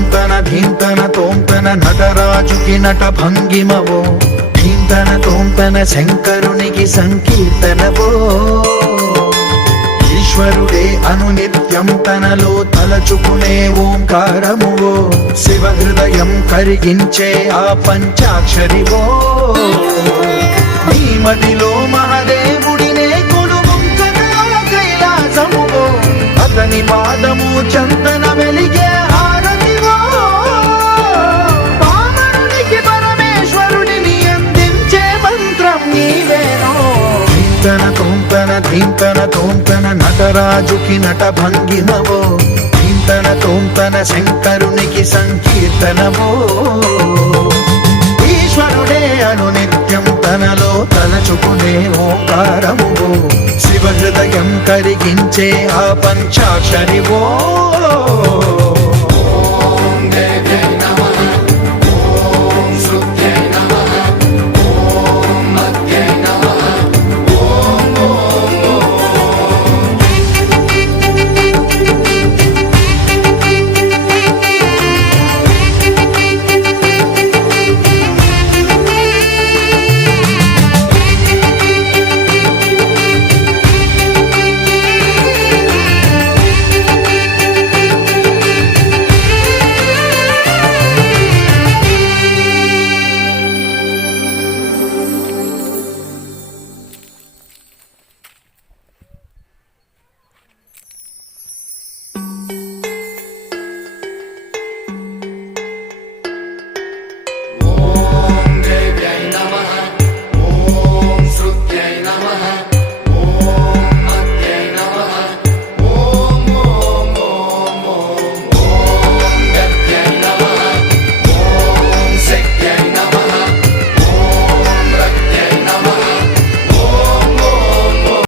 తోంతన ధీంతన తోంతన నటరాజుకి నట భంగిమవో ధీంతన తోంతన శంకరునికి సంకీర్తనవో ఈశ్వరుడే అనునిత్యం తనలో తలచుకునే ఓంకారమువో శివ హృదయం కరిగించే ఆ పంచాక్షరివో నీ మదిలో మహాదేవుడినే కొలువుంచగా కైలాసమువో అతని పాదము చందన వెలిగే హారతివో పామరునికి పరమేశ్వరుడిని అందించే మంత్రం నీవేనో ధీంతన తోంతన ధీంతన తోంతన నటరాజుకి నట భంగిమవో ధీంతన తోంతన శంకరునికి సంకీర్తనవో ఈశ్వరుడే అనునిత్యం తనలో తలచుకునే ఓంకారమువో శివ హృదయం కరిగించే ఆ పంచాక్షరివో